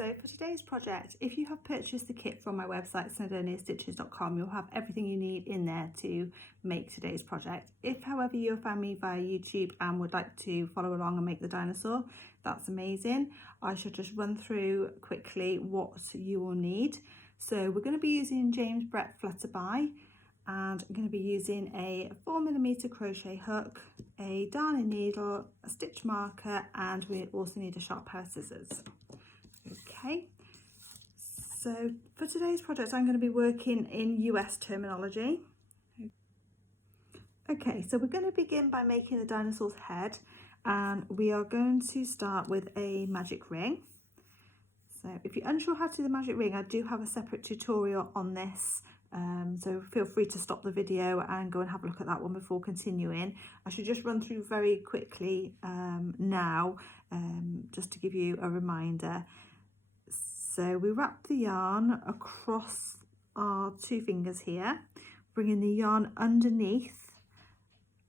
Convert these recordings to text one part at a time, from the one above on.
So for today's project, if you have purchased the kit from my website snowdoniastitches.com, you'll have everything you need in there to make today's project. If however you found me via YouTube and would like to follow along and make the dinosaur, that's amazing. I should just run through quickly what you will need. So we're going to be using James Brett Flutterby, and I'm going to be using a 4mm crochet hook, a darning needle, a stitch marker, and we also need a sharp pair of scissors. Okay, so for today's project I'm going to be working in US terminology. Okay, so we're going to begin by making the dinosaur's head, and we are going to start with a magic ring. So if you're unsure how to do the magic ring, I do have a separate tutorial on this, so feel free to stop the video and go and have a look at that one before continuing. I should just run through very quickly now, just to give you a reminder. So we wrap the yarn across our two fingers here, bringing the yarn underneath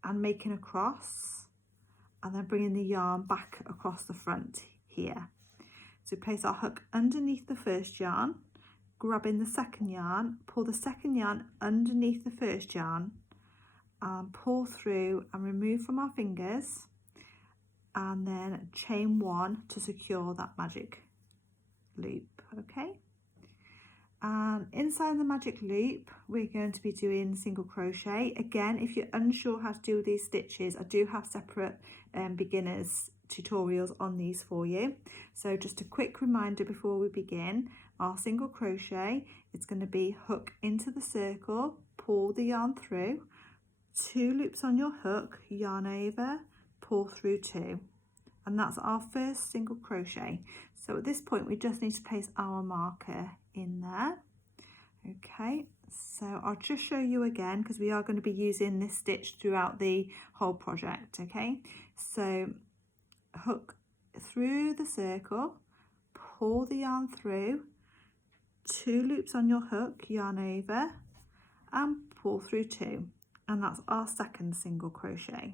and making a cross, and then bringing the yarn back across the front here. So place our hook underneath the first yarn, grabbing the second yarn, pull the second yarn underneath the first yarn, and pull through and remove from our fingers, and then chain one to secure that magic loop. Okay, and inside the magic loop we're going to be doing single crochet. Again, if you're unsure how to do these stitches, I do have separate beginners tutorials on these for you. So just a quick reminder before we begin, our single crochet, it's going to be hook into the circle, pull the yarn through, 2 loops on your hook, yarn over, pull through 2, and that's our first single crochet. So at this point we just need to place our marker in there. Okay, so I'll just show you again because we are going to be using this stitch throughout the whole project. Okay, so hook through the circle, pull the yarn through, 2 loops on your hook, yarn over, and pull through 2, and that's our second single crochet.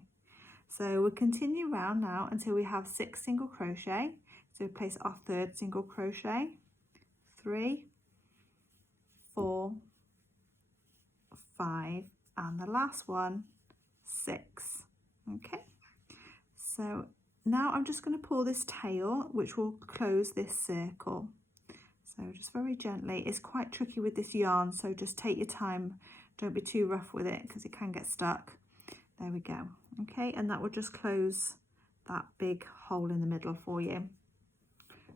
So we'll continue round now until we have 6 single crochet. So place our third single crochet, 3, 4, 5, and the last one, 6. Okay, so now I'm just going to pull this tail, which will close this circle. So just very gently. It's quite tricky with this yarn, so just take your time. Don't be too rough with it because it can get stuck. There we go. Okay, and that will just close that big hole in the middle for you.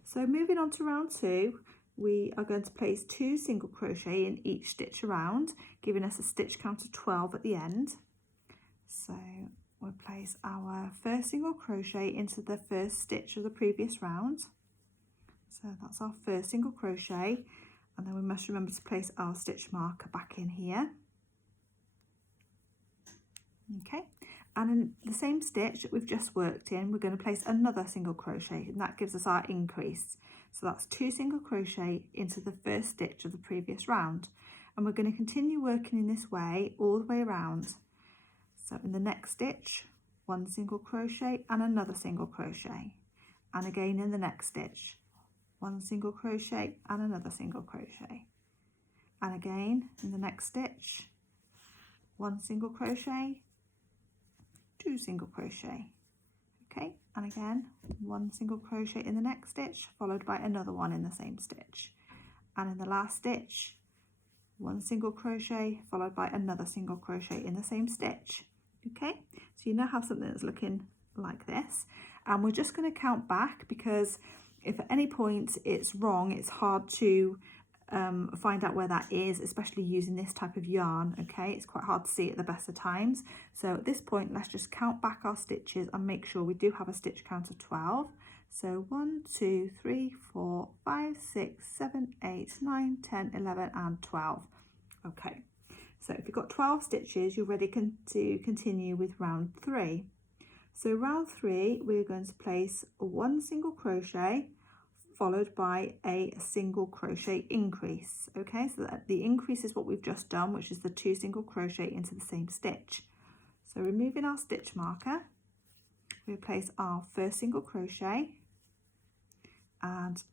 So moving on to round 2, we are going to place 2 single crochet in each stitch around, giving us a stitch count of 12 at the end. So we'll place our first single crochet into the first stitch of the previous round. So that's our first single crochet, and then we must remember to place our stitch marker back in here. Okay, and in the same stitch that we've just worked in, we're going to place another single crochet, and that gives us our increase. So that's 2 single crochet into the first stitch of the previous round, and we're going to continue working in this way all the way around. So in the next stitch, 1 single crochet and another single crochet, and again in the next stitch, 1 single crochet and another single crochet, and again in the next stitch, 1 single crochet, 2 single crochet. Okay, and again 1 single crochet in the next stitch, followed by another one in the same stitch, and in the last stitch, 1 single crochet followed by another single crochet in the same stitch. Okay, so you now have something that's looking like this, and we're just going to count back because if at any point it's wrong, it's hard to find out where that is, especially using this type of yarn. Okay, it's quite hard to see at the best of times. So at this point, let's just count back our stitches and make sure we do have a stitch count of 12. So 1, 2, 3, 4, 5, 6, 7, 8, 9, 10, 11, and 12. Okay, so if you've got 12 stitches, you're ready to continue with round 3. So round 3, we're going to place 1 single crochet followed by a single crochet increase. Okay, so that the increase is what we've just done, which is the 2 single crochet into the same stitch. So removing our stitch marker, we place our first single crochet and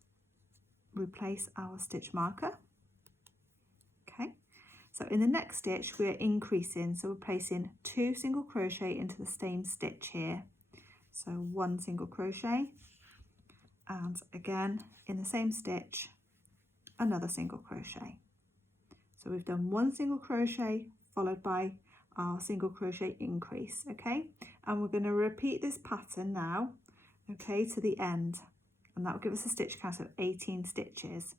replace our stitch marker. Okay, so in the next stitch we're increasing, so we're placing 2 single crochet into the same stitch here. So 1 single crochet, and again in the same stitch another single crochet. So we've done 1 single crochet followed by our single crochet increase. Okay, and we're going to repeat this pattern now, okay, to the end, and that will give us a stitch count of 18 stitches.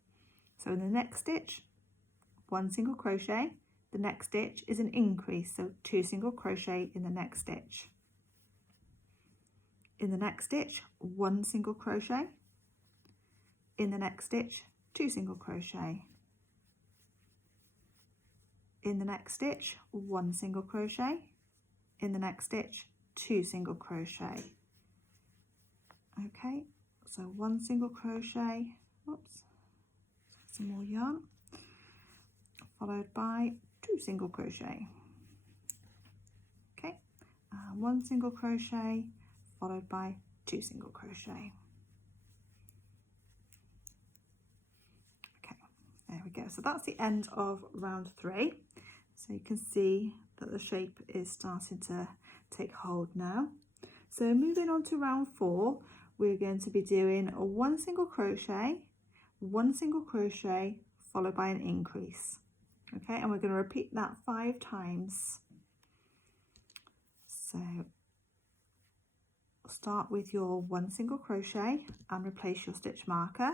So in the next stitch 1 single crochet, the next stitch is an increase, so 2 single crochet in the next stitch. In the next stitch 1 single crochet, in the next stitch 2 single crochet, in the next stitch 1 single crochet, in the next stitch 2 single crochet. Okay, so 1 single crochet, whoops, some more yarn, followed by 2 single crochet. Okay, 1 single crochet followed by 2 single crochet. Okay, there we go. So that's the end of round 3. So you can see that the shape is starting to take hold now. So moving on to round 4, we're going to be doing a 1 single crochet, 1 single crochet followed by an increase. Okay, and we're going to repeat that 5 times. So start with your 1 single crochet and replace your stitch marker.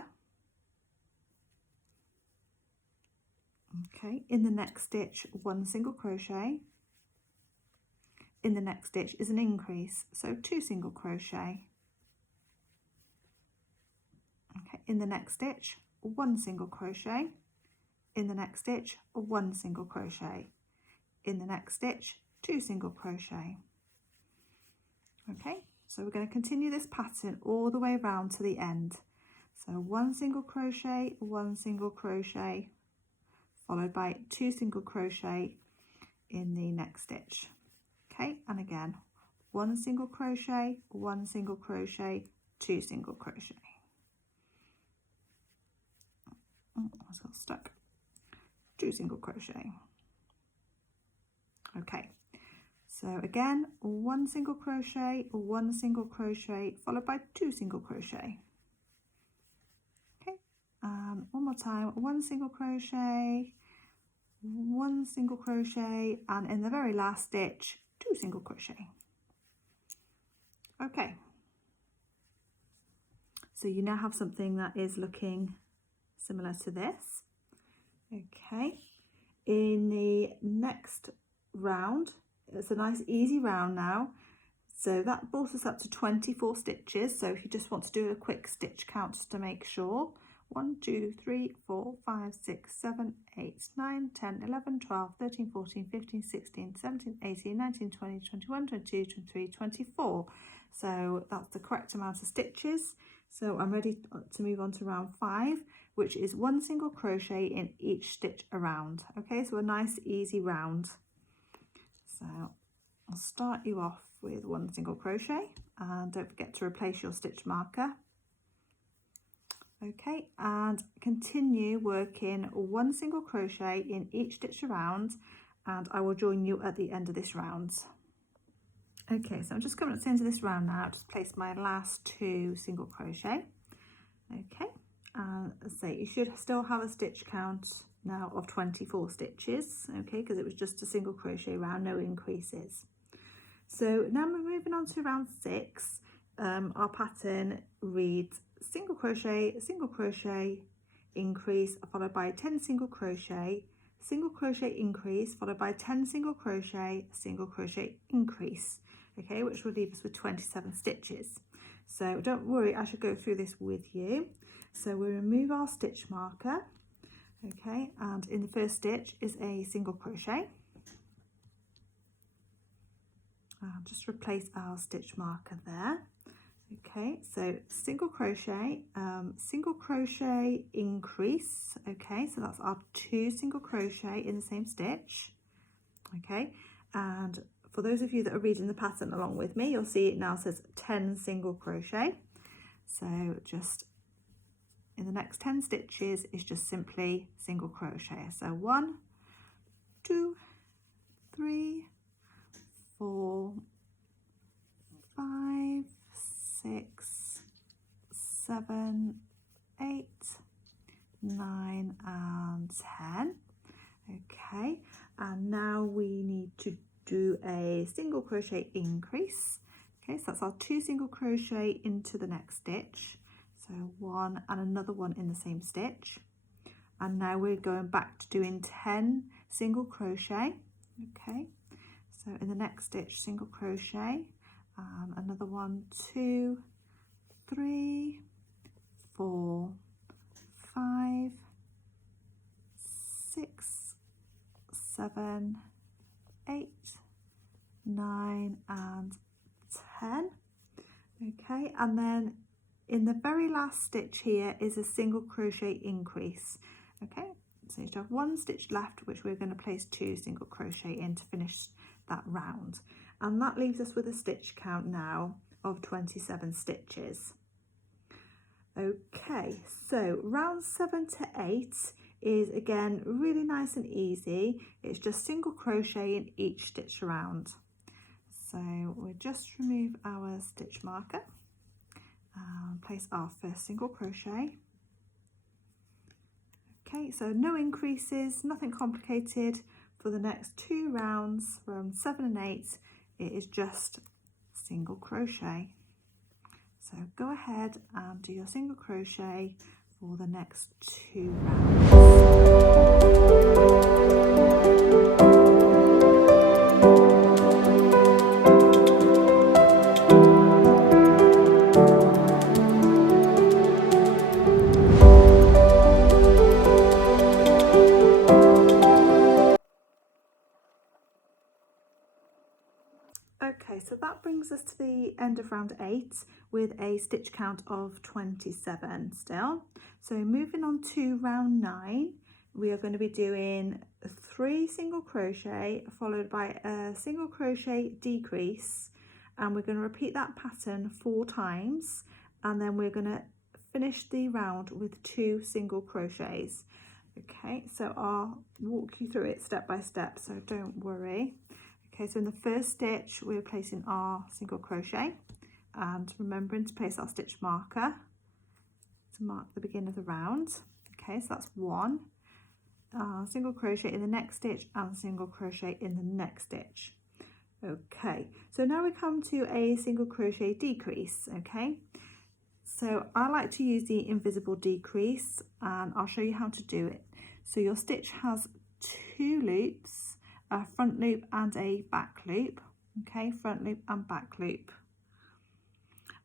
Okay, in the next stitch 1 single crochet, in the next stitch is an increase, so 2 single crochet. Okay, in the next stitch 1 single crochet, in the next stitch 1 single crochet, in the next stitch 2 single crochet. Okay, so we're going to continue this pattern all the way around to the end. So 1 single crochet, 1 single crochet, followed by 2 single crochet in the next stitch. Okay, and again 1 single crochet, 1 single crochet, 2 single crochet. Oh, I got stuck. 2 single crochet. Okay, so again 1 single crochet, 1 single crochet, followed by 2 single crochet. Okay, and one more time, 1 single crochet, 1 single crochet, and in the very last stitch 2 single crochet. Okay, so you now have something that is looking similar to this. Okay, in the next round, it's a nice easy round now, so that brought us up to 24 stitches. So if you just want to do a quick stitch count just to make sure, 1 2 3 4 5 6 7 8 9 10 11 12 13 14 15 16 17 18 19 20 21 22 23 24. So that's the correct amount of stitches. So I'm ready to move on to round 5, which is 1 single crochet in each stitch around. Okay, so a nice easy round. So I'll start you off with 1 single crochet, and don't forget to replace your stitch marker. Okay, and continue working 1 single crochet in each stitch around, and I will join you at the end of this round. Okay, so I'm just coming up to the end of this round now. I'll just place my last 2 single crochet. Okay, and so you should still have a stitch count now of 24 stitches, okay, because it was just a single crochet round, no increases. So now we're moving on to round 6. Our pattern reads single crochet, increase, followed by 10 single crochet increase, followed by 10 single crochet increase, okay, which will leave us with 27 stitches. So don't worry, I should go through this with you. So we remove our stitch marker, okay, and in the first stitch is a single crochet. I'll just replace our stitch marker there. Okay, so single crochet increase, okay, so that's our 2 single crochet in the same stitch. Okay, and for those of you that are reading the pattern along with me, you'll see it now says 10 single crochet. So just in the next 10 stitches is just simply single crochet. So 1, 2, 3, 4, 5, 6, 7, 8, 9 and 10. Okay, and now we need to do a single crochet increase. Okay, so that's our 2 single crochet into the next stitch. So 1 and another one in the same stitch. And now we're going back to doing 10 single crochet. Okay, so in the next stitch, single crochet, another 1, 2, 3, 4, 5, 6, 7, 8, 9 and 10. Okay, and then in the very last stitch here is a single crochet increase. Okay, so you have 1 stitch left, which we're going to place 2 single crochet in to finish that round, and that leaves us with a stitch count now of 27 stitches. Okay, so round 7 to 8 is again really nice and easy. It's just single crochet in each stitch around. So we'll just remove our stitch marker and place our first single crochet. Okay, so no increases, nothing complicated for the next 2 rounds from 7 and 8. It is just single crochet. So go ahead and do your single crochet for the next 2 rounds. Okay, so that brings us to the end of round 8 with a stitch count of 27 still. So moving on to round 9, we are going to be doing 3 single crochet followed by a single crochet decrease, and we're going to repeat that pattern 4 times, and then we're going to finish the round with 2 single crochets. Okay, so I'll walk you through it step by step, so don't worry. Okay, so in the first stitch, we're placing our single crochet and remembering to place our stitch marker to mark the beginning of the round. Okay, so that's 1 single crochet in the next stitch and single crochet in the next stitch. Okay, so now we come to a single crochet decrease. Okay, so I like to use the invisible decrease, and I'll show you how to do it. So your stitch has 2 loops, a front loop and a back loop. Okay, front loop and back loop.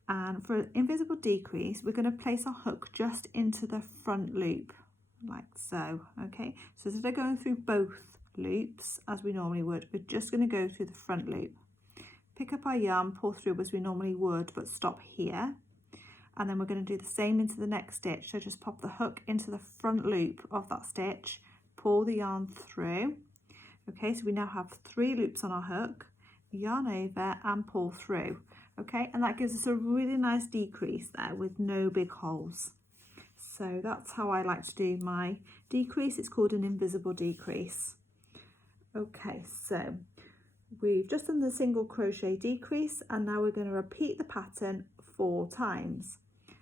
And for invisible decrease, we're going to place our hook just into the front loop, like so. Okay, so instead of going through both loops as we normally would, we're just going to go through the front loop. Pick up our yarn, pull through as we normally would, but stop here. And then we're going to do the same into the next stitch. So just pop the hook into the front loop of that stitch, pull the yarn through. Okay, so we now have 3 loops on our hook, yarn over and pull through. Okay, and that gives us a really nice decrease there with no big holes. So that's how I like to do my decrease. It's called an invisible decrease. Okay, so we've just done the single crochet decrease, and now we're going to repeat the pattern 4 times.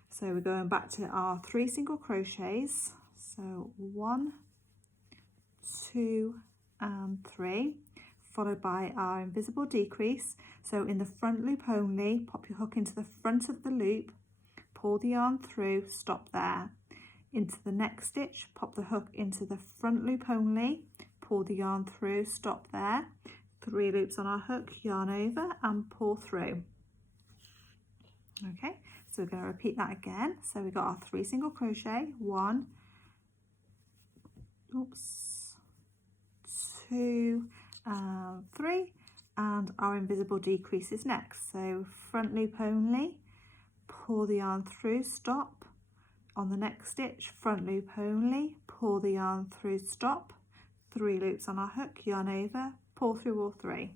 So we're going back to our 3 single crochets. So 1, 2 and 3, followed by our invisible decrease. So in the front loop only, pop your hook into the front of the loop, pull the yarn through, stop there. Into the next stitch, pop the hook into the front loop only, pull the yarn through, stop there. 3 loops on our hook, yarn over and pull through. Okay, so we're going to repeat that again. So we got our 3 single crochet, 1, 2 and 3, and our invisible decrease is next. So front loop only, pull the yarn through, stop. On the next stitch, front loop only, pull the yarn through, stop. 3 loops on our hook, yarn over, pull through all 3.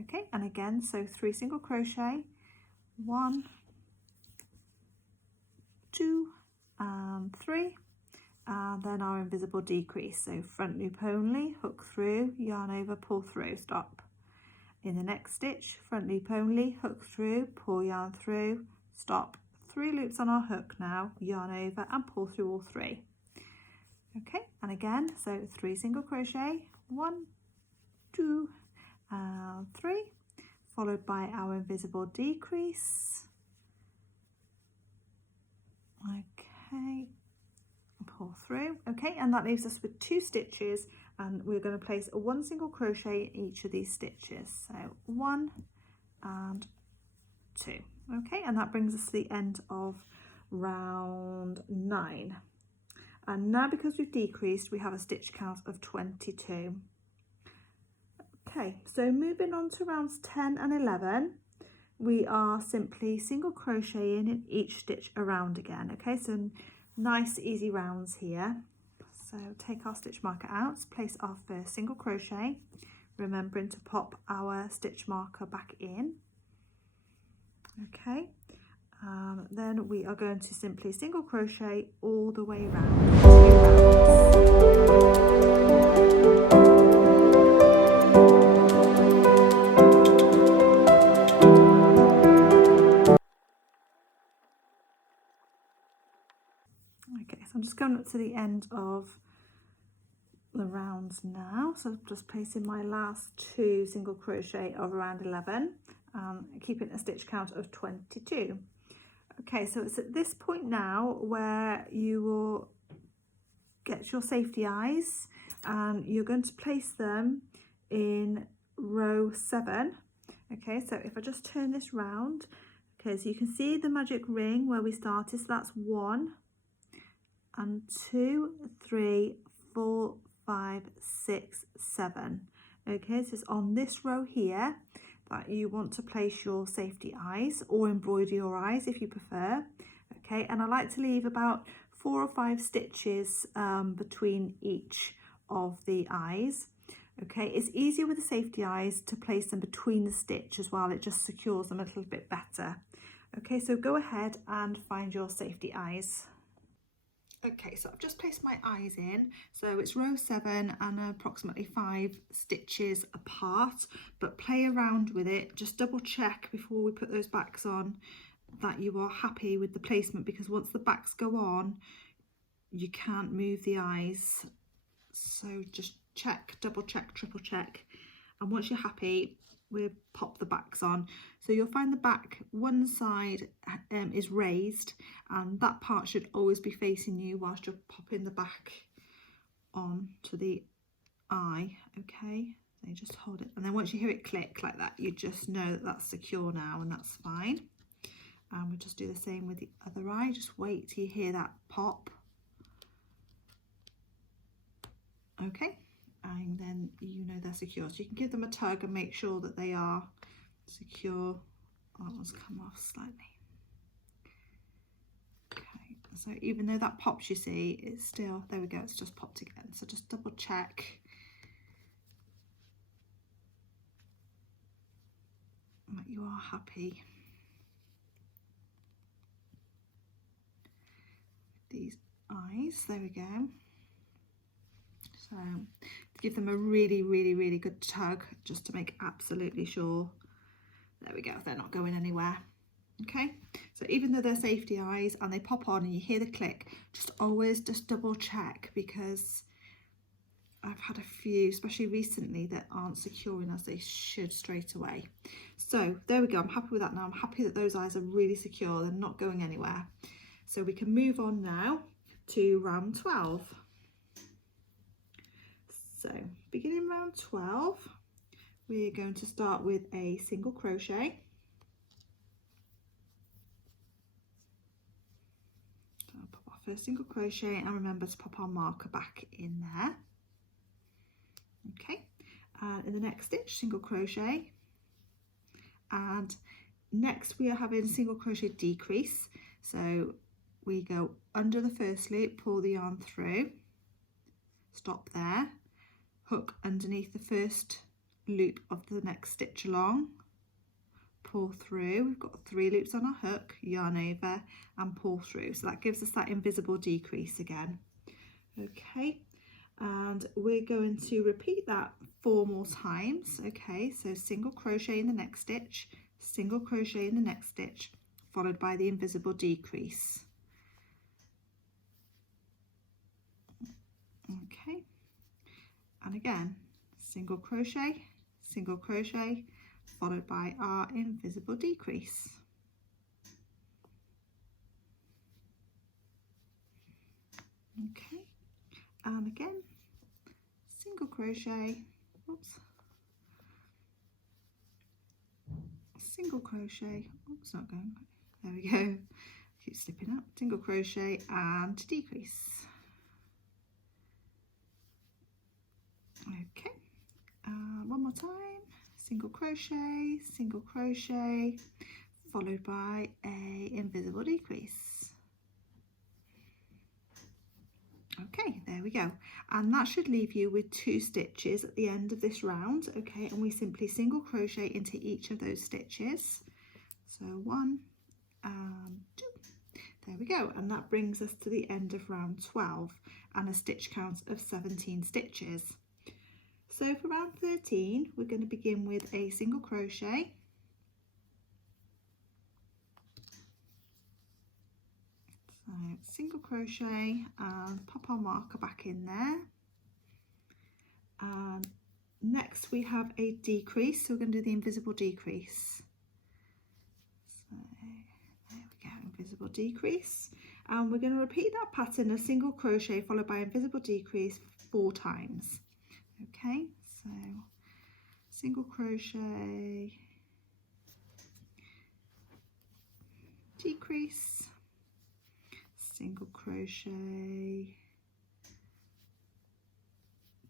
Okay, and again, so 3 single crochet, 1, 2 and 3, and then our invisible decrease. So front loop only, hook through, yarn over, pull through, stop. In the next stitch, front loop only, hook through, pull yarn through, stop. 3 loops on our hook now, yarn over and pull through all 3. Okay, and again, so 3 single crochet, 1, 2, and 3, followed by our invisible decrease. Okay, pull through. Okay, and that leaves us with 2 stitches, and we're going to place a 1 single crochet in each of these stitches. So 1 and 2. Okay, and that brings us to the end of round 9. And now, because we've decreased, we have a stitch count of 22. Okay, so moving on to rounds 10 and 11, we are simply single crocheting in each stitch around again. Okay, so nice easy rounds here. So take our stitch marker out, place our first single crochet, remembering to pop our stitch marker back in. Okay, then we are going to simply single crochet all the way around, 2 Okay, so I'm just going up to the end of the rounds now, so just placing my last 2 single crochet of round 11, keeping a stitch count of 22. Okay, so it's at this point now where you will get your safety eyes, and you're going to place them in row 7. Okay, so if I just turn this round, okay, so you can see the magic ring where we started, so that's 1 and 2, 3, 4, 5, 6, 7. Okay, so it's on this row here that you want to place your safety eyes, or embroider your eyes if you prefer. Okay, and I like to leave about 4 or 5 stitches between each of the eyes. Okay, it's easier with the safety eyes to place them between the stitch as well, it just secures them a little bit better. Okay, so go ahead and find your safety eyes. Okay, so I've just placed my eyes in, so it's row 7 and approximately 5 stitches apart, but play around with it, just double check before we put those backs on that you are happy with the placement, because once the backs go on you can't move the eyes, so just check, double check, triple check, and once you're happy we'll pop the backs on. So you'll find the back, one side is raised, and that part should always be facing you whilst you're popping the back on to the eye. Okay, so you just hold it, and then once you hear it click like that, you just know that that's secure now, and that's fine. And we'll just do the same with the other eye, just wait till you hear that pop. Okay, and then you know they're secure, so you can give them a tug and make sure that they are secure. Oh, that one's come off slightly. Okay, so even though that pops, you see, it's still, there we go, it's just popped again. So just double check. That you are happy. These eyes, there we go. So give them a really good tug just to make absolutely sure, there we go, they're not going anywhere. Okay, so even though they're safety eyes and they pop on and you hear the click, just always just double check, because I've had a few, especially recently, that aren't securing as they should straight away. So there we go, I'm happy with that now. I'm happy that those eyes are really secure, they're not going anywhere. So we can move on now to round 12. So beginning round 12, we're going to start with a single crochet. So I'll pop our first single crochet, and remember to pop our marker back in there. Okay, and in the next stitch, single crochet, and next we are having a single crochet decrease. So we go under the first loop, pull the yarn through, stop there, hook underneath the first loop of the next stitch along, pull through. We've got 3 loops on our hook, yarn over and pull through. So that gives us that invisible decrease again. Okay, and we're going to repeat that 4 more times. Okay, so single crochet in the next stitch, single crochet in the next stitch, followed by the invisible decrease. Okay, and again, single crochet, followed by our invisible decrease. Okay, and again, single crochet, oops, single crochet, oops, not going, there we go, keep slipping up, single crochet and decrease. Okay, one more time, single crochet, followed by a invisible decrease. Okay, there we go, and that should leave you with 2 stitches at the end of this round. Okay, and we simply single crochet into each of those stitches. So 1 and 2, there we go, and that brings us to the end of round 12 and a stitch count of 17 stitches. So for round 13, we're going to begin with a single crochet, so single crochet and pop our marker back in there, and next we have a decrease, so we're going to do the invisible decrease. So there we go, invisible decrease, and we're going to repeat that pattern of single crochet followed by invisible decrease 4 times. Okay, so single crochet, decrease, single crochet,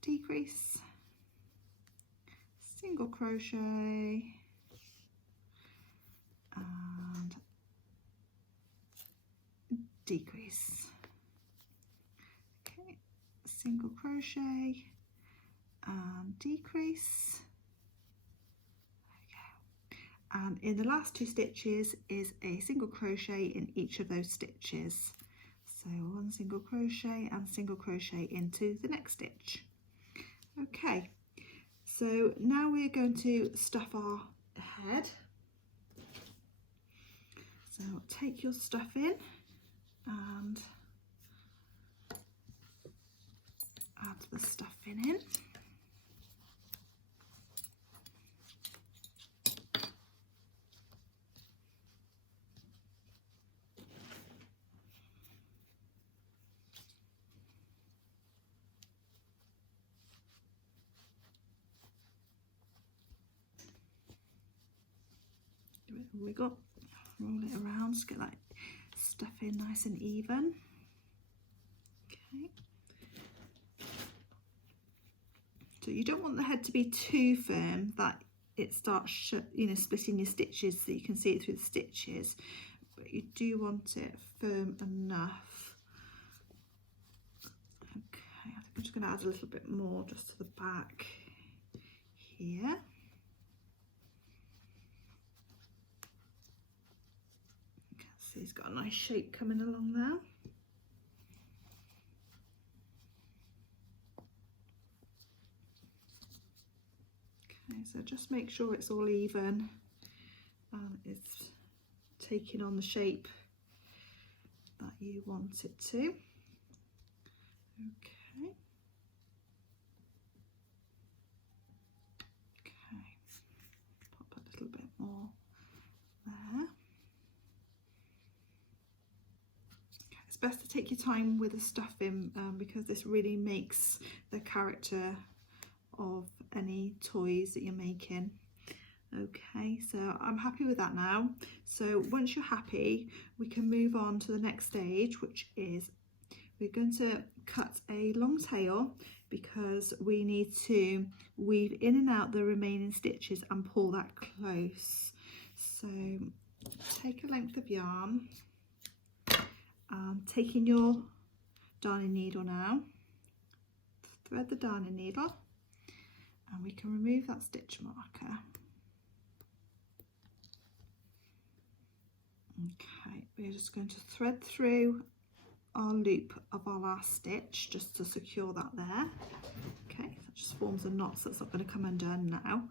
decrease, single crochet, and decrease. Okay, single crochet and decrease. There we go. And in the last 2 stitches is a single crochet in each of those stitches. So 1 single crochet and single crochet into the next stitch. Okay, so now we're going to stuff our head. So take your stuff in and add the stuffing in. Wiggle, roll it around, just get that stuff in nice and even. Okay. So you don't want the head to be too firm that it starts, splitting your stitches so you can see it through the stitches, but you do want it firm enough. Okay, I think I'm just going to add a little bit more just to the back here. So he's got a nice shape coming along now. Okay, so just make sure it's all even and it's taking on the shape that you want it to. Okay. Okay, pop a little bit more there. It's best to take your time with the stuffing because this really makes the character of any toys that you're making. Okay, so I'm happy with that now. So once you're happy, we can move on to the next stage, which is we're going to cut a long tail because we need to weave in and out the remaining stitches and pull that close. So take a length of yarn and taking your darning needle now, thread the darning needle and we can remove that stitch marker. Okay, we're just going to thread through our loop of our last stitch just to secure that there. Okay, that just forms a knot, so it's not going to come undone now.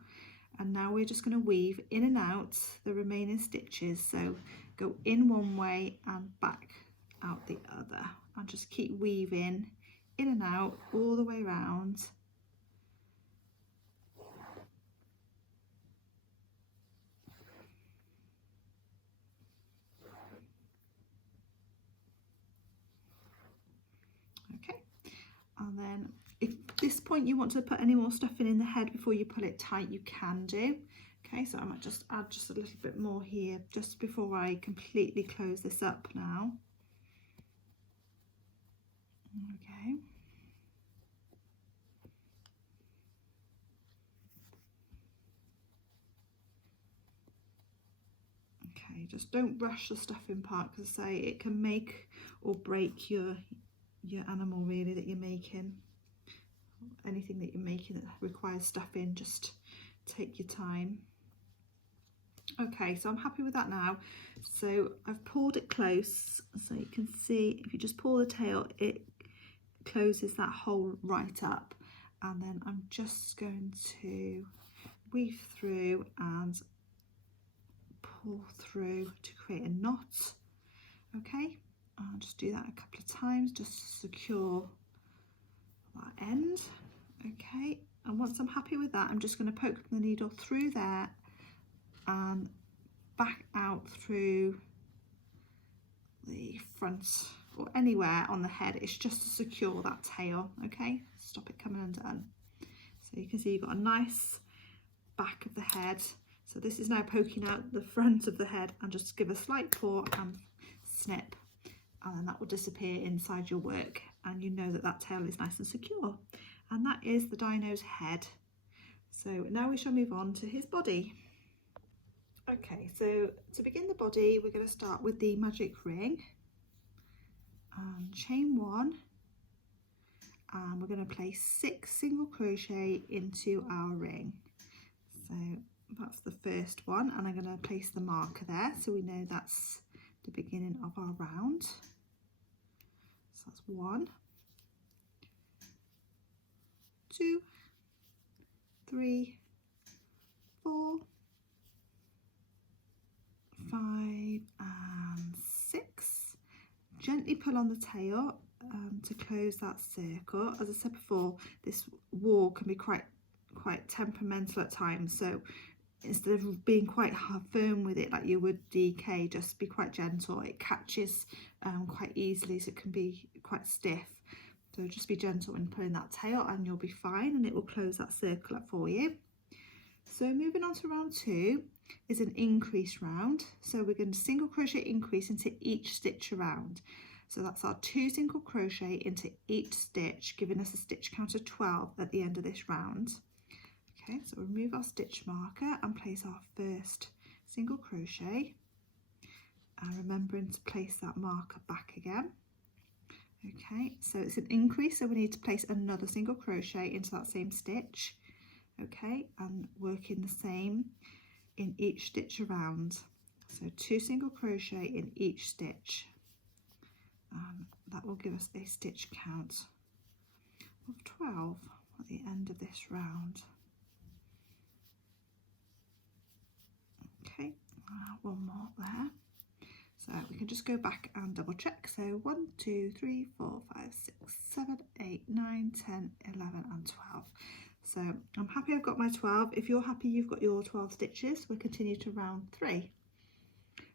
And now we're just going to weave in and out the remaining stitches, so go in one way and back out the other, and just keep weaving in and out all the way around. Okay, and then if at this point you want to put any more stuff in the head before you pull it tight, you can do. Okay, so I might just add just a little bit more here just before I completely close this up now. Okay. Okay, just don't rush the stuffing part, because I say it can make or break your animal really that you're making. Anything that you're making that requires stuffing, just take your time. Okay, so I'm happy with that now. So I've pulled it close, so you can see if you just pull the tail, it closes that hole right up. And then I'm just going to weave through and pull through to create a knot. Okay, I'll just do that a couple of times just to secure that end. Okay, and once I'm happy with that, I'm just going to poke the needle through there and back out through the front or anywhere on the head. It's just to secure that tail. Okay, stop it coming undone. So you can see you've got a nice back of the head. So this is now poking out the front of the head, and just give a slight pull and snip, and then that will disappear inside your work, and you know that that tail is nice and secure. And that is the dino's head. So now we shall move on to his body. Okay, so to begin the body, we're going to start with the magic ring and chain 1, and we're going to place 6 single crochet into our ring. So that's the first one, and I'm going to place the marker there so we know that's the beginning of our round. So that's 1, 2, 3, 4, 5 and 6. Gently pull on the tail to close that circle. As I said before, this wool can be quite temperamental at times, so instead of being quite firm with it like you would DK, just be quite gentle. It catches quite easily, so it can be quite stiff. So just be gentle when pulling that tail and you'll be fine, and it will close that circle up for you. So moving on to round 2 is an increase round. So we're going to single crochet increase into each stitch around. So that's our 2 single crochet into each stitch, giving us a stitch count of 12 at the end of this round. Okay, so remove our stitch marker and place our first single crochet, and remembering to place that marker back again. Okay, so it's an increase, so we need to place another single crochet into that same stitch. Okay, and working the same in each stitch around. So 2 single crochet in each stitch. That will give us a stitch count of 12 at the end of this round. Okay, one more there. So we can just go back and double check. So 1, 2, 3, 4, 5, 6, 7, 8, 9, 10, 11 and 12. So I'm happy I've got my 12. If you're happy you've got your 12 stitches, we'll continue to round 3.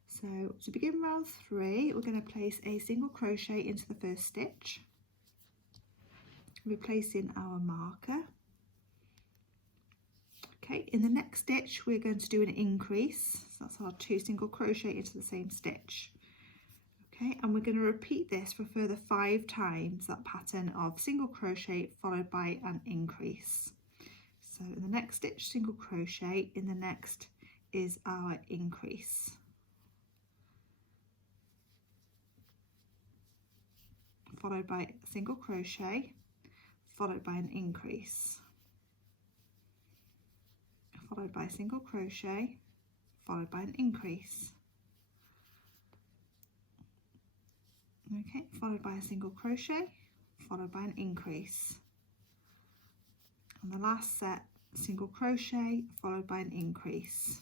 So to begin round 3, we're going to place a single crochet into the first stitch, replacing our marker. Okay, in the next stitch we're going to do an increase, so that's our 2 single crochet into the same stitch. Okay, and we're going to repeat this for a further 5 times, that pattern of single crochet followed by an increase. So in the next stitch, single crochet, in the next is our increase. Followed by a single crochet, followed by an increase. Followed by a single crochet, followed by an increase. Okay, followed by a single crochet, followed by an increase. And the last set, single crochet followed by an increase.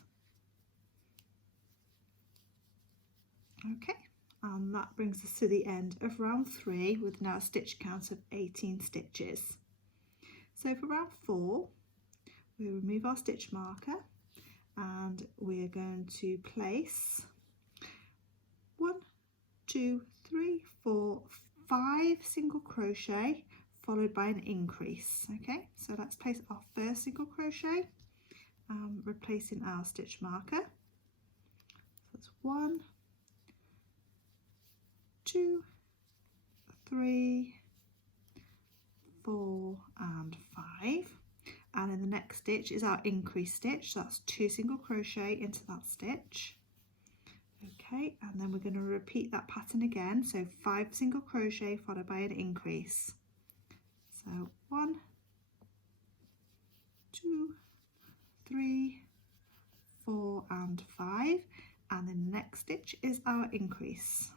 Okay, and that brings us to the end of round 3 with now a stitch count of 18 stitches. So for round 4, we remove our stitch marker and we're going to place 1, 2, 3, 4, 5 single crochet followed by an increase. Okay, so let's place our first single crochet, replacing our stitch marker. So that's 1, 2, 3, 4 and 5, and in the next stitch is our increase stitch, so that's 2 single crochet into that stitch. Okay, and then we're going to repeat that pattern again, so 5 single crochet followed by an increase. So 1, 2, 3, 4 and 5, and then the next stitch is our increase.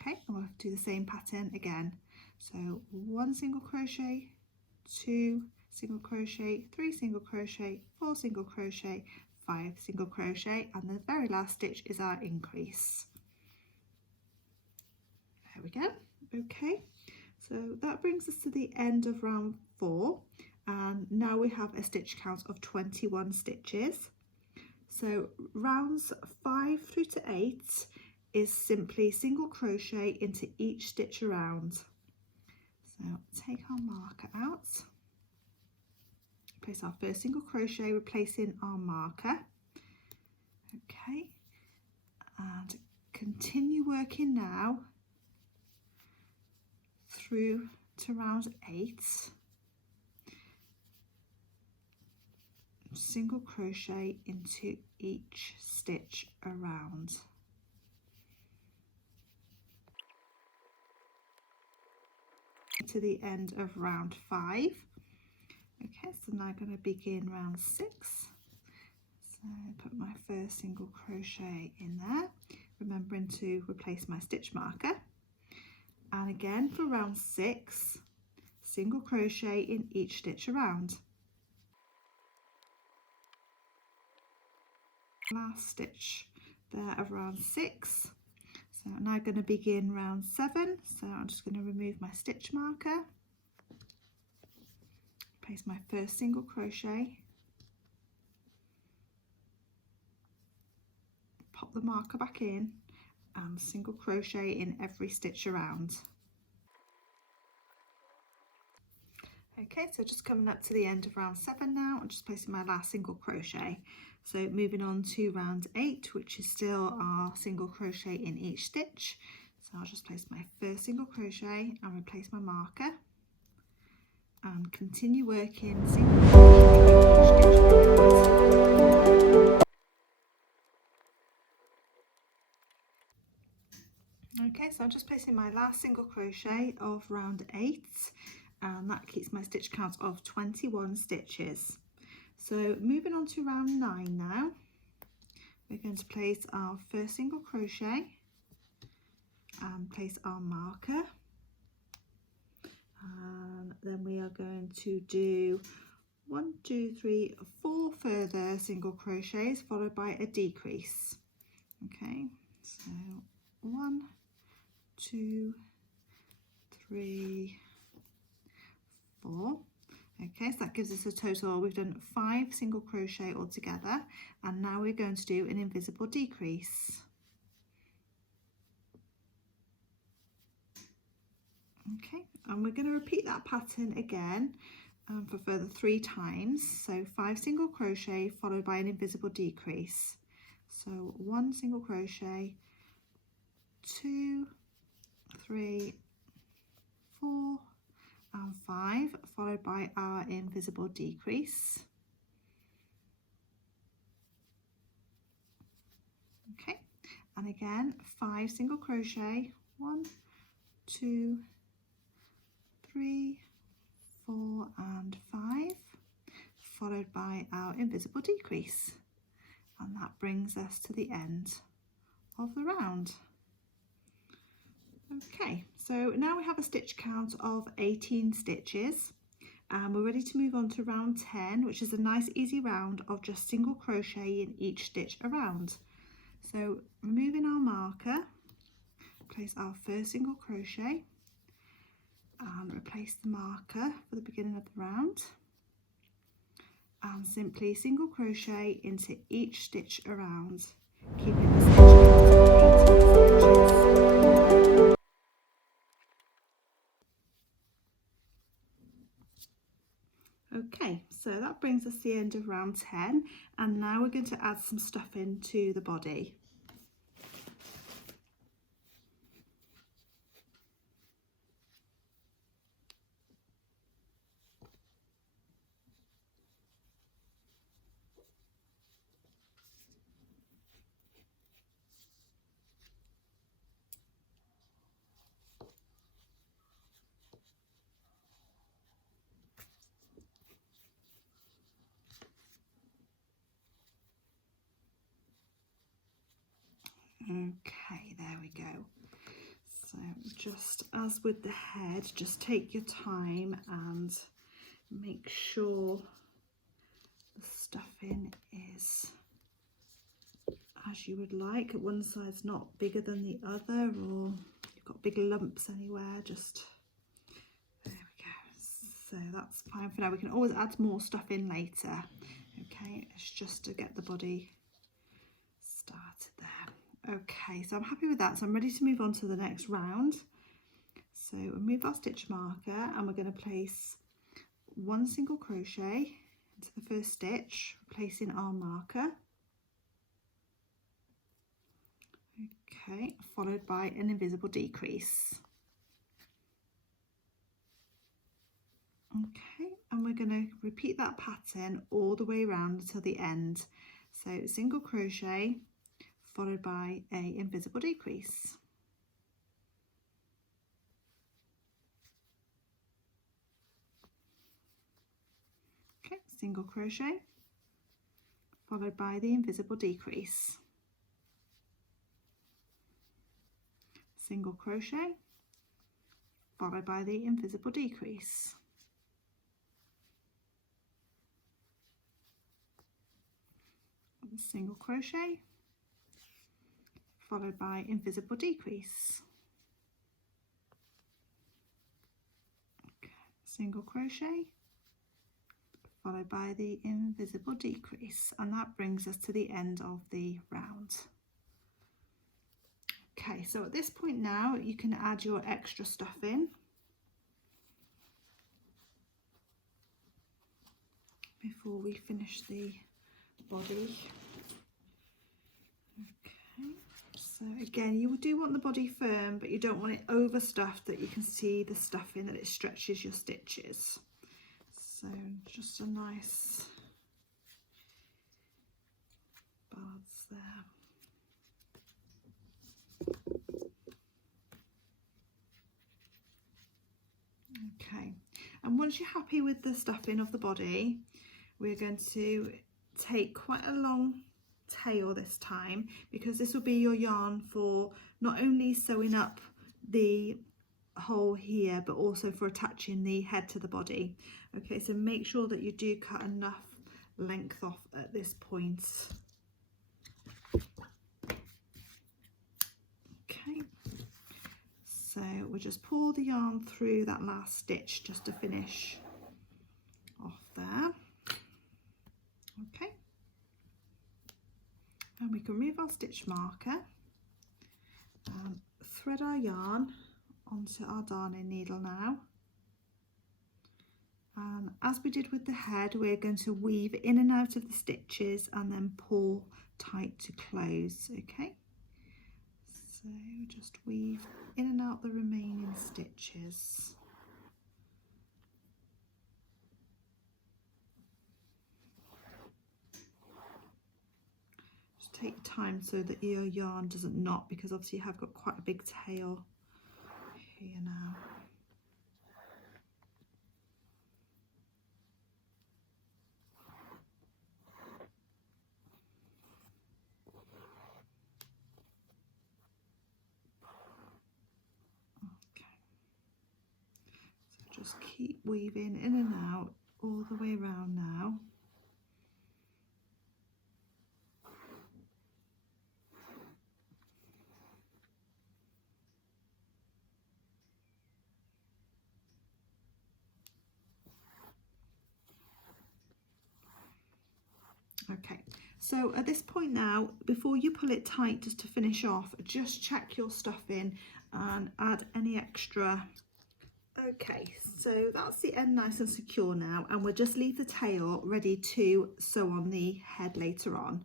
Okay, and we'll do the same pattern again. So 1 single crochet, 2 single crochet, 3 single crochet, 4 single crochet, 5 single crochet, and the very last stitch is our increase. There we go. Okay, so that brings us to the end of round 4, and now we have a stitch count of 21 stitches. So rounds 5 through to 8 is simply single crochet into each stitch around. So take our marker out, place our first single crochet replacing our marker. Okay, and continue working now through to round 8, single crochet into each stitch around. To the end of round 5. Okay, so now I'm going to begin round 6. So put my first single crochet in there, remembering to replace my stitch marker. And again for round 6, single crochet in each stitch around. Last stitch there of round 6. So I'm now going to begin round 7, so I'm just going to remove my stitch marker, place my first single crochet, pop the marker back in and single crochet in every stitch around. Okay, so just coming up to the end of round 7 now, I'm just placing my last single crochet. So moving on to round 8, which is still our single crochet in each stitch. So I'll just place my first single crochet and replace my marker and continue working single crochet in each stitch. Okay, so I'm just placing my last single crochet of round 8, and that keeps my stitch count of 21 stitches. So moving on to round 9 now, we're going to place our first single crochet and place our marker, and then we are going to do 1, 2, 3, 4 further single crochets followed by a decrease. Okay, so 1, 2, 3, 4. Okay, so that gives us a total, we've done 5 single crochet altogether, and now we're going to do an invisible decrease. Okay, and we're going to repeat that pattern again for further 3 times. So 5 single crochet followed by an invisible decrease. So 1 single crochet, 2, 3, 4 and 5, followed by our invisible decrease. Okay, and again 5 single crochet, 1, 2, 3, 4 and 5, followed by our invisible decrease, and that brings us to the end of the round. Okay, so now we have a stitch count of 18 stitches and we're ready to move on to round 10, which is a nice easy round of just single crochet in each stitch around. So removing our marker, place our first single crochet and replace the marker for the beginning of the round, and simply single crochet into each stitch around, keeping the stitch count of 18 stitches. Okay, so that brings us to the end of round 10, and now we're going to add some stuffing to the body. Okay, there we go. So just as with the head, just take your time and make sure the stuffing is as you would like. One side's not bigger than the other, or you've got big lumps anywhere, just there we go. So that's fine for now. We can always add more stuff in later. Okay, it's just to get the body started there. Okay, so I'm happy with that, so I'm ready to move on to the next round. So we'll move our stitch marker and we're going to place one single crochet into the first stitch, placing our marker. Okay, followed by an invisible decrease. Okay, and we're going to repeat that pattern all the way around until the end. So single crochet followed by a invisible decrease. Okay, single crochet followed by the invisible decrease. Single crochet followed by the invisible decrease. Single crochet followed by invisible decrease. Okay. Single crochet followed by the invisible decrease, and that brings us to the end of the round. Okay, so at this point now you can add your extra stuff in before we finish the body. Okay, so again, you do want the body firm, but you don't want it overstuffed that you can see the stuffing, that it stretches your stitches. So just a nice balance there. Okay, and once you're happy with the stuffing of the body, we're going to take quite a long tail this time, because this will be your yarn for not only sewing up the hole here but also for attaching the head to the body. Okay, so make sure that you do cut enough length off at this point. Okay, so we'll just pull the yarn through that last stitch just to finish off there. Okay, and we can remove our stitch marker and thread our yarn onto our darning needle now, and as we did with the head, we're going to weave in and out of the stitches and then pull tight to close. Okay, so just weave in and out the remaining stitches. Just take time so that your yarn doesn't knot, because obviously you have got quite a big tail here now. just keep weaving in and out all the way around now. Okay, so at this point now, before you pull it tight just to finish off, just check your stuffing and add any extra. Okay, so that's the end nice and secure now, and we'll just leave the tail ready to sew on the head later on.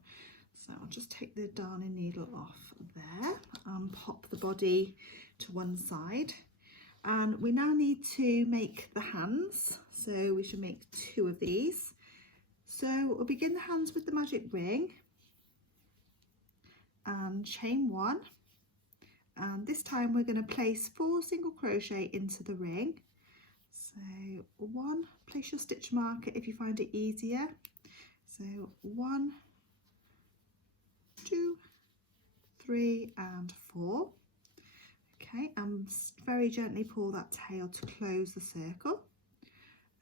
So I'll just take the darning needle off there and pop the body to one side. And we now need to make the hands, so we should make 2 of these. So we'll begin the hands with the magic ring and chain 1, and this time we're going to place 4 single crochet into the ring. So 1, place your stitch marker if you find it easier. So 1, 2, 3 and 4. Okay, and very gently pull that tail to close the circle.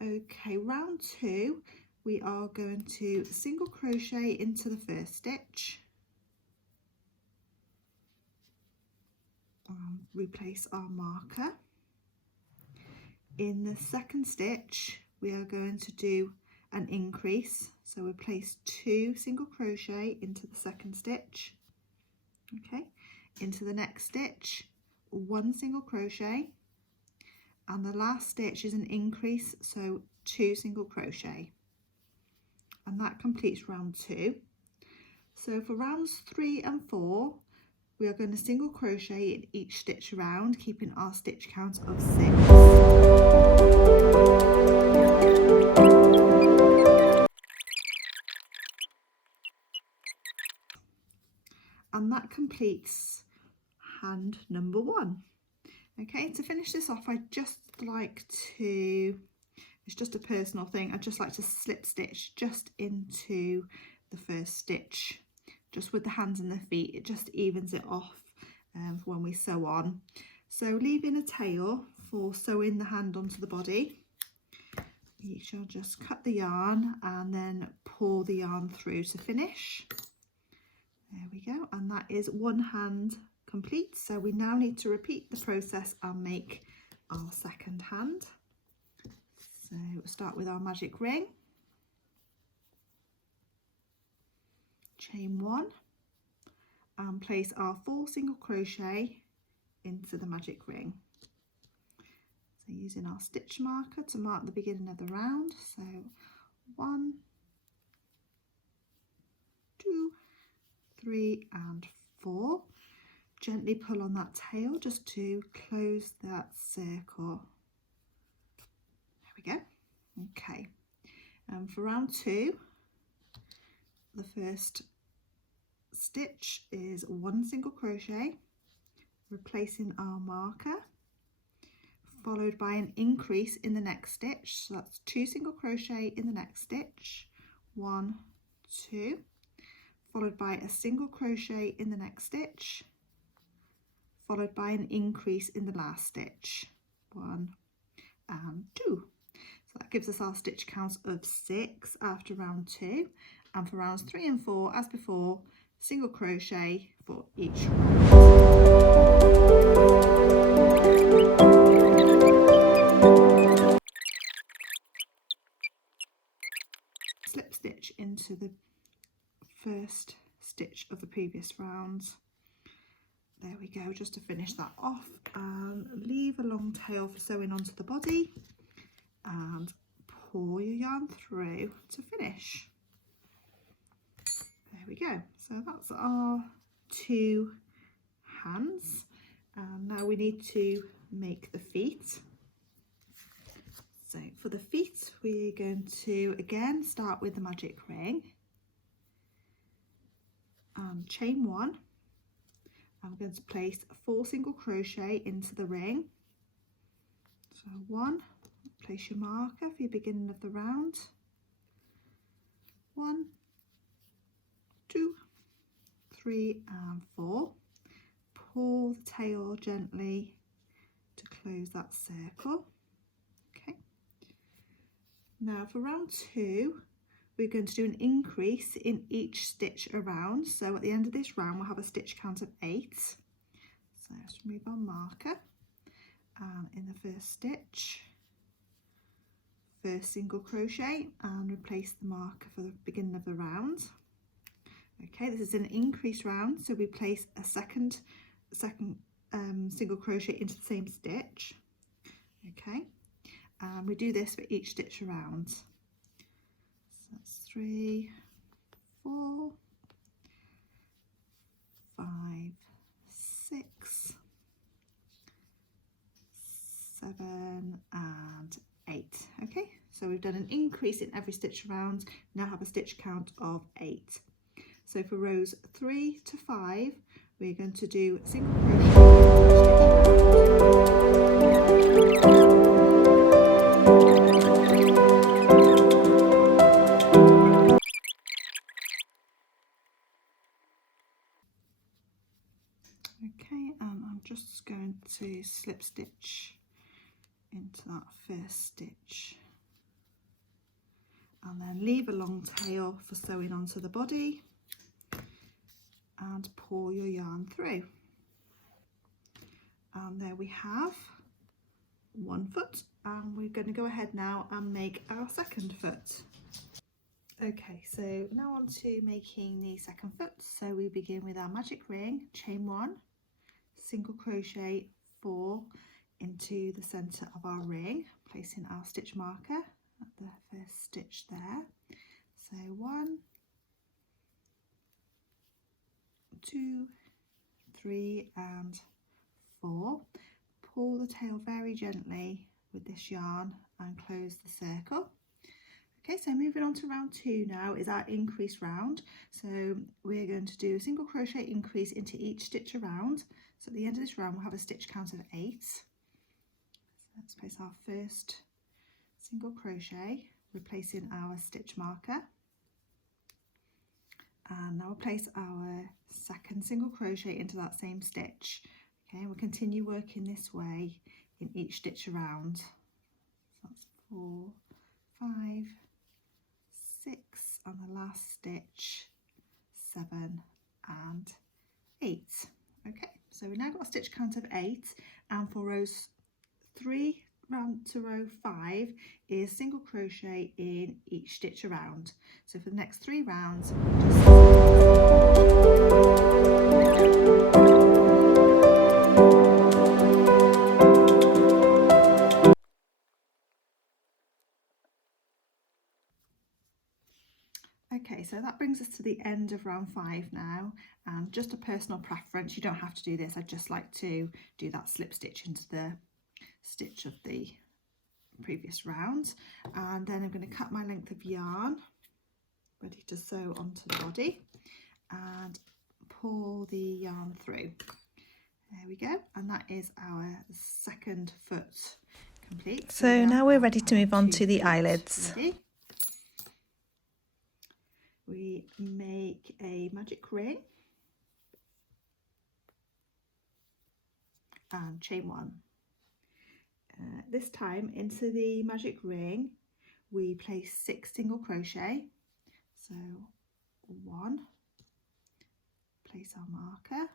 Okay, round 2. We are going to single crochet into the first stitch, replace our marker. In the second stitch we are going to do an increase, so we place 2 single crochet into the second stitch. Okay, into the next stitch 1 single crochet, and the last stitch is an increase, so 2 single crochet. And that completes round 2. So for rounds 3 and 4, we are going to single crochet in each stitch around, keeping our stitch count of 6. And that completes hand number 1. Okay, to finish this off, I just like to, it's just a personal thing, I just like to slip stitch just into the first stitch, just with the hands and the feet. It just evens it off for when we sew on. So leaving a tail for sewing the hand onto the body, you shall just cut the yarn and then pull the yarn through to finish. There we go, and that is one hand complete. So we now need to repeat the process and make our second hand. So we'll start with our magic ring, chain 1 and place our 4 single crochet into the magic ring. So using our stitch marker to mark the beginning of the round, so 1, 2, 3 and 4. Gently pull on that tail just to close that circle. There we go. Okay, and for round 2, the first stitch is 1 single crochet, replacing our marker, followed by an increase in the next stitch. So that's 2 single crochet in the next stitch, 1, 2, followed by a single crochet in the next stitch, followed by an increase in the last stitch, 1 and 2. So that gives us our stitch count of 6 after round 2, and for rounds 3 and 4, as before, single crochet for each round. Slip stitch into the first stitch of the previous round. There we go, just to finish that off, and leave a long tail for sewing onto the body and pull your yarn through to finish. There we go, so that's our 2 hands, and now we need to make the feet. So for the feet, we're going to again start with the magic ring and chain 1. I'm going to place 4 single crochet into the ring. So 1, place your marker for your beginning of the round, 1, 2, 3 and 4. Pull the tail gently to close that circle. Okay, Now for round 2, we're going to do an increase in each stitch around. So at the end of this round, we'll have a stitch count of 8. So let's remove our marker, and in the first stitch, first single crochet and replace the marker for the beginning of the round. Okay, this is an increase round, so we place a second single crochet into the same stitch. Okay, and we do this for each stitch around. So that's 3, 4, 5, 6, 7 and 8. Okay, so we've done an increase in every stitch around. Now have a stitch count of 8. So for rows 3 to 5, we're going to do single Okay, and I'm just going to slip stitch into that first stitch and then leave a long tail for sewing onto the body and pull your yarn through. And there we have one foot, and we're going to go ahead now and make our second foot. Okay, so now on to making the second foot. So we begin with our magic ring, chain 1, single crochet 4 into the center of our ring, placing our stitch marker at the first stitch there. So 1, 2, 3 and 4. Pull the tail very gently with this yarn and close the circle. Okay, so moving on to round 2 now is our increase round. So we're going to do a single crochet increase into each stitch around. So at the end of this round we'll have a stitch count of 8. So let's place our first single crochet, replacing our stitch marker. And now we'll place our second single crochet into that same stitch. Okay, and we'll continue working this way in each stitch around. So that's 4, 5, 6, and the last stitch 7 and 8. Okay, so we've now got a stitch count of 8, and for rows 3 round to row 5 is single crochet in each stitch around. So for the next 3 rounds, Okay, so that brings us to the end of round 5 now, and just a personal preference, you don't have to do this, I just like to do that slip stitch into the stitch of the previous round, and then I'm going to cut my length of yarn ready to sew onto the body and pull the yarn through. There we go, and that is our second foot complete. So now we're ready to move on to the eyelids. Ready. We make a magic ring and chain 1. This time into the magic ring we place 6 single crochet. So 1, place our marker,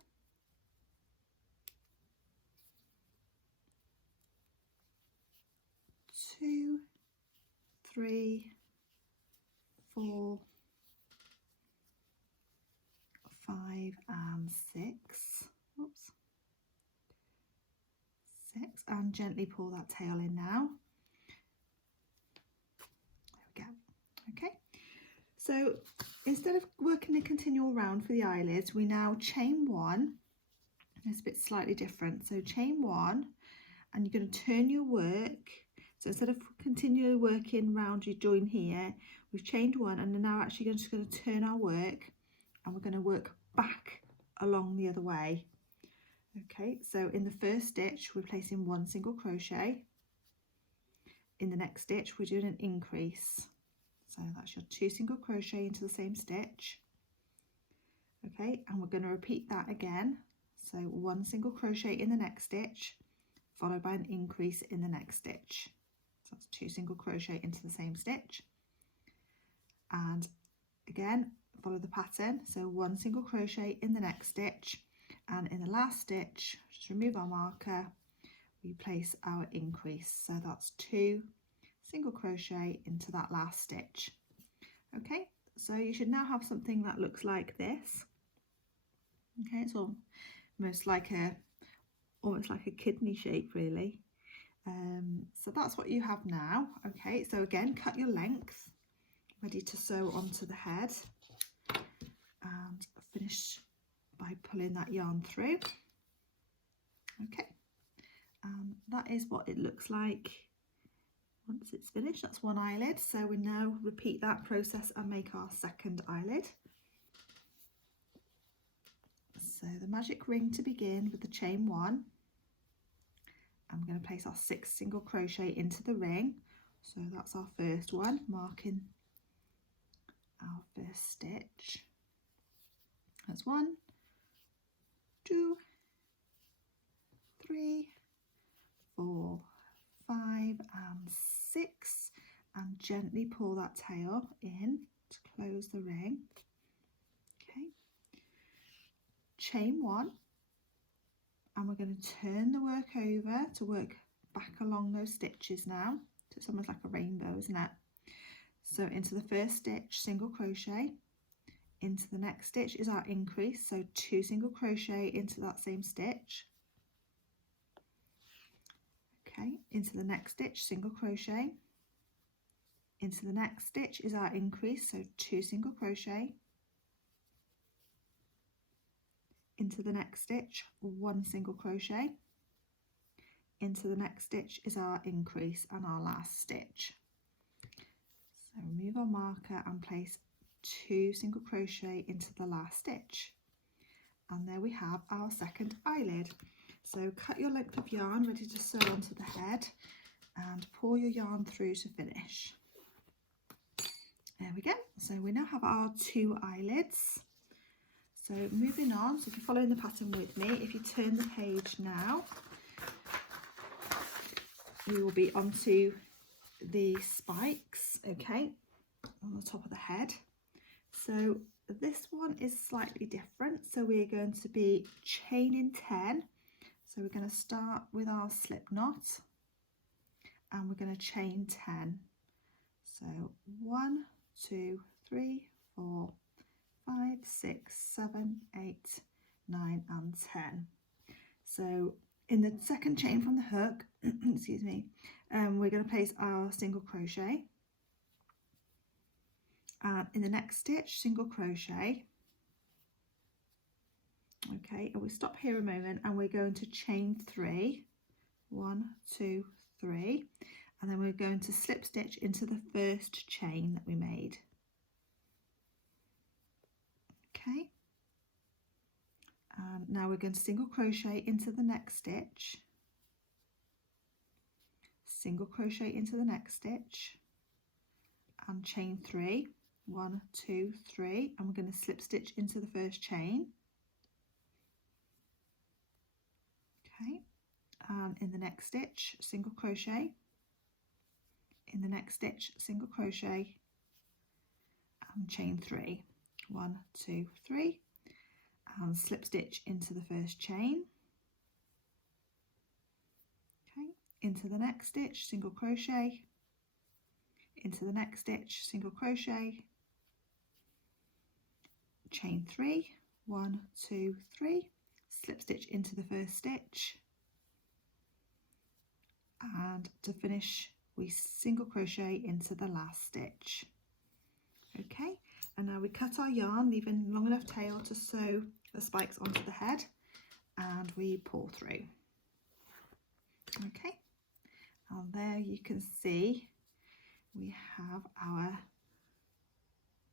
2, 3, 4, 5 and 6. Oops. 6, and gently pull that tail in now. There we go. Okay, so instead of working a continual round for the eyelids, we now chain 1. It's a bit slightly different. So chain 1, and you're going to turn your work. So instead of continually working round your join here, we've chained 1, and we're now actually just going to turn our work, and we're going to work back along the other way. Okay, so in the first stitch we're placing 1 single crochet. In the next stitch we're doing an increase, so that's your 2 single crochet into the same stitch. Okay, and we're going to repeat that again, so 1 single crochet in the next stitch followed by an increase in the next stitch. So that's 2 single crochet into the same stitch, and again follow the pattern. So 1 single crochet in the next stitch, and in the last stitch, just remove our marker, we place our increase. So that's 2 single crochet into that last stitch. Okay, so you should now have something that looks like this. Okay, it's almost like a kidney shape really. So that's what you have now. Okay, so again, cut your length, ready to sew onto the head, and finish by pulling that yarn through. Okay, that is what it looks like once it's finished. That's one eyelid. So we now repeat that process and make our second eyelid. So the magic ring to begin with the chain 1. I'm going to place our 6 single crochet into the ring. So that's our first one, marking our first stitch. That's 1, 2, 3, 4, 5 and 6, and gently pull that tail in to close the ring. Okay, chain 1, and we're going to turn the work over to work back along those stitches now. So it's almost like a rainbow, isn't it? So into the first stitch, single crochet, into the next stitch is our increase, so 2 single crochet into that same stitch. Okay, into the next stitch, single crochet, into the next stitch is our increase, so 2 single crochet, into the next stitch, 1 single crochet, into the next stitch is our increase and our last stitch. So remove our marker and place 2 single crochet into the last stitch, and there we have our second eyelid. So cut your length of yarn ready to sew onto the head and pour your yarn through to finish. There we go. So we now have our 2 eyelids. So moving on, so if you're following the pattern with me, if you turn the page now, we will be onto the spikes, okay, on the top of the head. So this one is slightly different. So we're going to be chaining 10. So we're going to start with our slip knot and we're going to chain 10. So 1, 2, 3, 4, 5, 6, 7, 8, 9 and 10. So in the second chain from the hook, excuse me, we're going to place our single crochet, and in the next stitch, single crochet. Okay, and we stop here a moment and we're going to chain 3, 1, 2, 3, and then we're going to slip stitch into the first chain that we made. Okay, and now we're going to single crochet into the next stitch, single crochet into the next stitch, and chain 3, 1, 2, 3, and we're going to slip stitch into the first chain. Okay, and in the next stitch, single crochet, in the next stitch, single crochet, and chain 3, 1, 2, 3, and slip stitch into the first chain. Okay, into the next stitch, single crochet, into the next stitch, single crochet, chain 3, 1, 2, 3, slip stitch into the first stitch, and to finish we single crochet into the last stitch. Okay, and now we cut our yarn, leaving long enough tail to sew the spikes onto the head, and we pull through. Okay, and there you can see we have our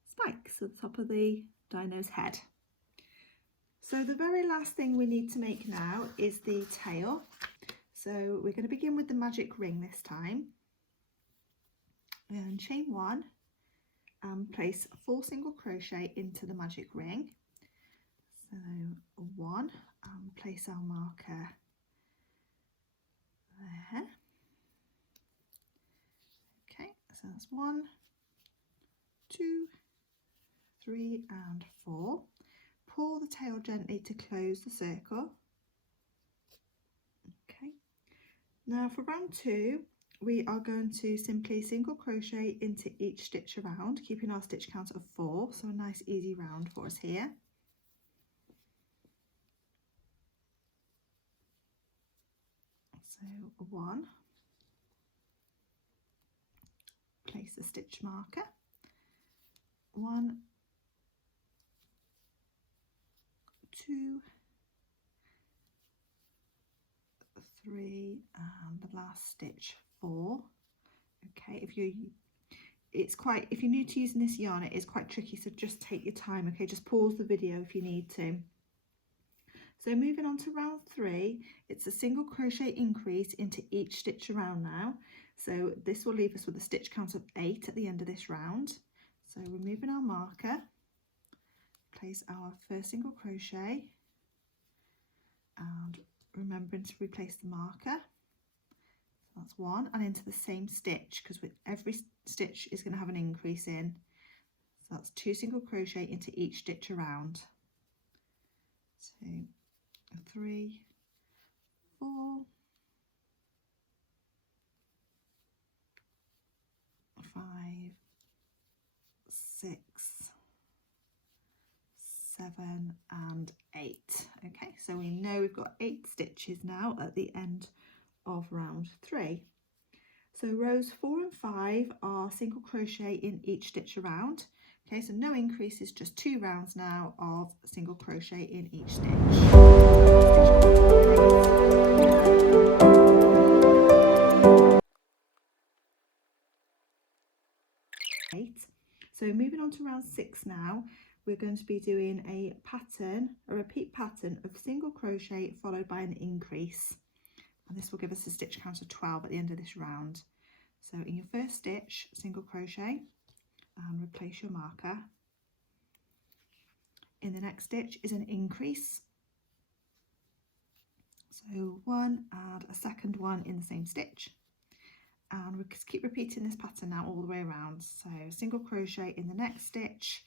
spikes at the top of the dino's head. So the very last thing we need to make now is the tail. So we're going to begin with the magic ring this time, and chain 1 and place 4 single crochet into the magic ring. So 1, and place our marker there, so that's 1, 2, 3 and 4. Pull the tail gently to close the circle. Okay, now for round 2 we are going to simply single crochet into each stitch around, keeping our stitch count of 4, so a nice easy round for us here. So 1, place a stitch marker, 1, 2, 3 and the last stitch 4. Okay, if you're new to using this yarn, it is quite tricky, so just take your time. Okay, just pause the video if you need to. So moving on to round 3, it's a single crochet increase into each stitch around now. So this will leave us with a stitch count of 8 at the end of this round. So removing our marker, place our first single crochet and remembering to replace the marker. So that's 1, and into the same stitch, because with every stitch is going to have an increase in. So that's 2 single crochet into each stitch around. 2, 3, 4, 5, 6, 7 and 8. Okay, so we know we've got 8 stitches now at the end of round 3. So rows 4 and 5 are single crochet in each stitch around. Okay, so no increases, just 2 rounds now of single crochet in each stitch. So moving on to round 6 now, we're going to be doing a repeat pattern of single crochet followed by an increase. And this will give us a stitch count of 12 at the end of this round. So in your first stitch, single crochet and replace your marker. In the next stitch is an increase. So 1, add a second one in the same stitch. And we just keep repeating this pattern now all the way around. So single crochet in the next stitch,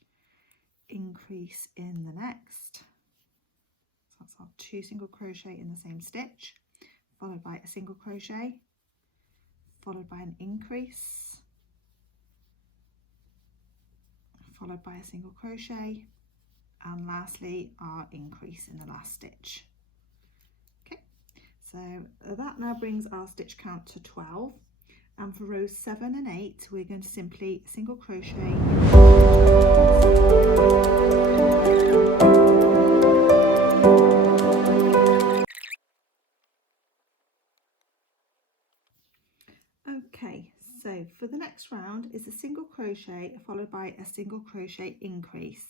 increase in the next. So that's our 2 single crochet in the same stitch, followed by a single crochet, followed by an increase, followed by a single crochet, and lastly our increase in the last stitch. Okay, so that now brings our stitch count to 12. And for rows 7 and 8, we're going to simply single crochet. Okay, so for the next round is a single crochet followed by a single crochet increase.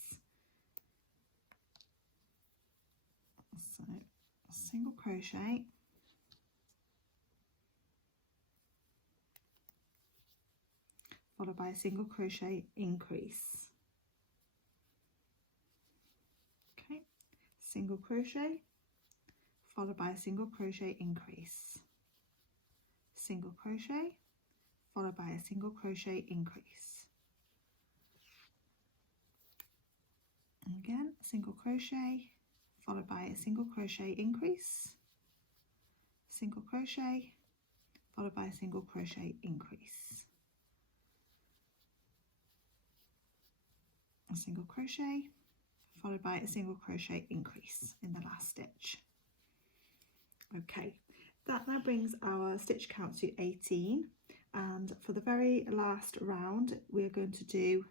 So a single crochet, followed by a single crochet increase. Okay, single crochet, followed by a single crochet increase. Single crochet, followed by a single crochet increase. Again, single crochet, followed by a single crochet increase. Single crochet, followed by a single crochet increase. A single crochet, followed by a single crochet increase in the last stitch. Okay, that now brings our stitch count to 18, and for the very last round we're going to do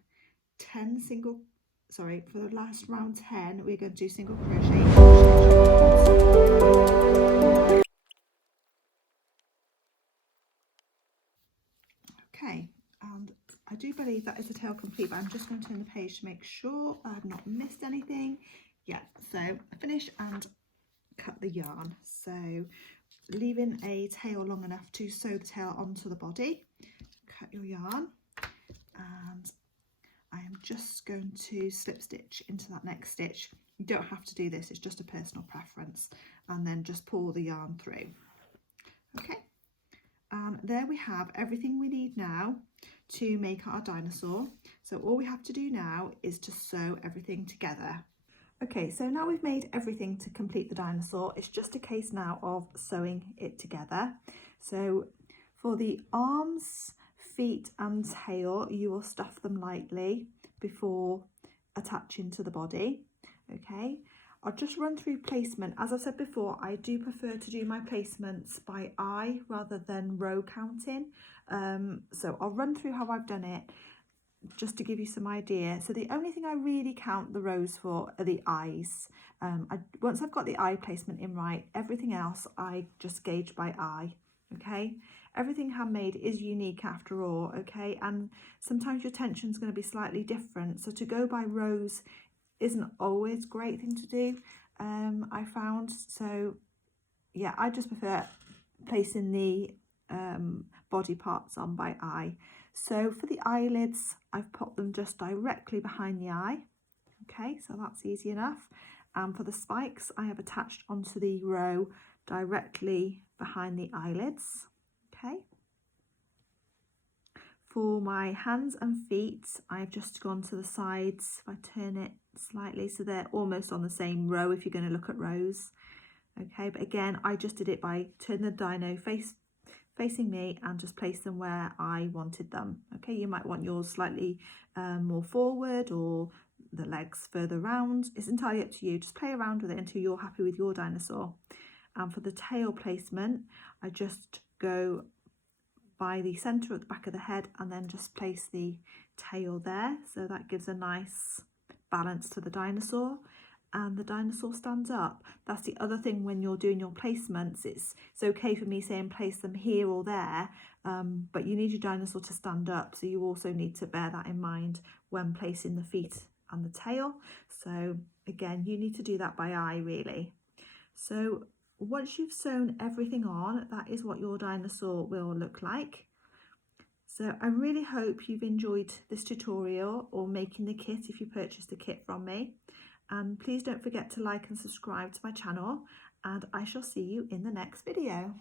for the last round 10 we're going to do single crochet. Okay, and I do believe that is the tail complete, but I'm just going to turn the page to make sure I have not missed anything. Yeah, so I finish and cut the yarn, so leaving a tail long enough to sew the tail onto the body. Cut your yarn, and I am just going to slip stitch into that next stitch. You don't have to do this, it's just a personal preference, and then just pull the yarn through. Okay, and there we have everything we need now to make our dinosaur. So all we have to do now is to sew everything together. Okay, so now we've made everything to complete the dinosaur. It's just a case now of sewing it together. So for the arms, feet and tail, you will stuff them lightly before attaching to the body. Okay, I'll just run through placement. As I said before, I do prefer to do my placements by eye rather than row counting. So I'll run through how I've done it just to give you some idea. So the only thing I really count the rows for are the eyes. Once I've got the eye placement in right, everything else I just gauge by eye. Okay, everything handmade is unique after all. Okay, and sometimes your tension is going to be slightly different, so to go by rows isn't always a great thing to do, I found. So yeah, I just prefer placing the body parts on by eye. So for the eyelids, I've put them just directly behind the eye. Okay, so that's easy enough. And for the spikes, I have attached onto the row directly behind the eyelids. Okay. For my hands and feet, I've just gone to the sides. If I turn it slightly so they're almost on the same row if you're going to look at rows. Okay, but again, I just did it by turning the dino facing me and just place them where I wanted them. Okay, you might want yours slightly more forward or the legs further round. It's entirely up to you. Just play around with it until you're happy with your dinosaur. And for the tail placement, I just go by the centre at the back of the head and then just place the tail there. So that gives a nice balance to the dinosaur. And the dinosaur stands up. That's the other thing when you're doing your placements. It's okay for me saying place them here or there, but you need your dinosaur to stand up. So you also need to bear that in mind when placing the feet and the tail. So again, you need to do that by eye really. So once you've sewn everything on, that is what your dinosaur will look like. So I really hope you've enjoyed this tutorial or making the kit if you purchased a kit from me. And please don't forget to like and subscribe to my channel, and I shall see you in the next video.